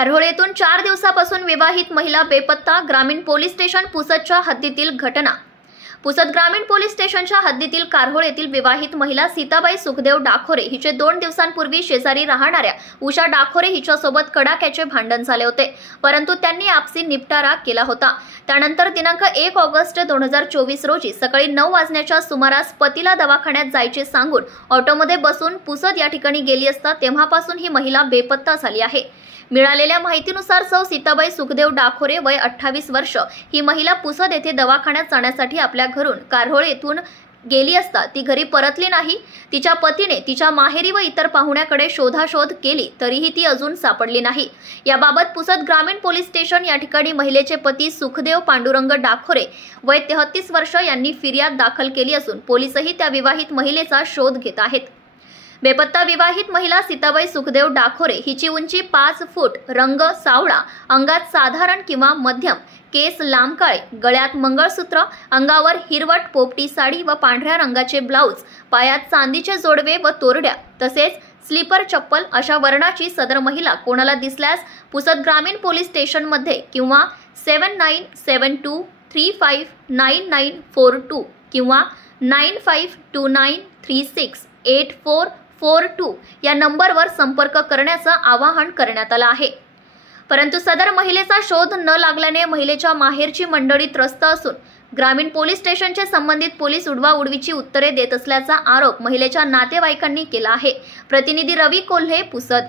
कारहोळेतून 4 दिवसापासून विवाहित महिला बेपत्ता. ग्रामीण पोलीस स्टेशन पुसदच्या हद्दीतील घटना. पुसद ग्रामीण पोलीस स्टेशनच्या हद्दीतील कारहोळेतील विवाहित महिला सीताबाई सुखदेव डाखोरे हिचे 2 दिवसांपूर्वी शेजारी राहणाऱ्या उषा डाखोरे हिच्यासोबत कडाक्याचे भांडण झाले होते, परंतु त्यांनी आपसी निपटारा केला होता. त्यानंतर दिनांक 1 ऑगस्ट 2024 रोजी सकाळी 9 वाजण्याच्या सुमारास पतीला दवाखान्यात जायचे सांगून ऑटोमध्ये बसून पुसद या ठिकाणी गेली असता तेव्हापासून ही महिला बेपत्ता झाली आहे. मिळालेल्या माहितीनुसार सौ सीताबाई सुखदेव डाखोरे वय 28 वर्ष ही महिला पुसद येथे दवाखान्यात जाण्यासाठी आपल्या घरून कारहोळे येथून गेली असता ती घरी परतली नाही. तिच्या पतीने तिच्या माहेरी व इतर पाहुण्याकडे शोधाशोध केली तरीही ती अजून सापडली नाही. याबाबत पुसद ग्रामीण पोलीस स्टेशन या ठिकाणी महिलेचे पती सुखदेव पांडुरंग डाखोरे वय 33 वर्ष यांनी फिर्याद दाखल केली असून पोलीसही त्या विवाहित महिलेचा शोध घेत आहेत. बेपत्ता विवाहित महिला सीताबाई सुखदेव डाखोरे हिची उंची 5 फूट, रंग सावळा, अंगात साधारण किंवा मध्यम, केस लांब काळे, गळ्यात मंगळसूत्र, अंगावर हिरवट पोपटी साडी व पांढऱ्या रंगाचे ब्लाउज, पायात चांदीचे जोडवे व तोरड्या तसेच स्लीपर चप्पल अशा वर्णाची सदर महिला कोणाला दिसल्यास पुसद ग्रामीण पोलीस स्टेशनमध्ये किंवा 7972359942 किंवा 9529368442 या नंबरवर संपर्क करण्याचं आवाहन करण्यात आलं आहे. परंतु सदर महिलेचा शोध न लागल्याने महिलेच्या माहेरची मंडळी त्रस्त असून ग्रामीण पोलीस स्टेशनचे संबंधित पोलीस उडवाउडवीची उत्तरे देत असल्याचा आरोप महिलेच्या नातेवाईकांनी केला आहे. प्रतिनिधी रवी कोल्हे, पुसद.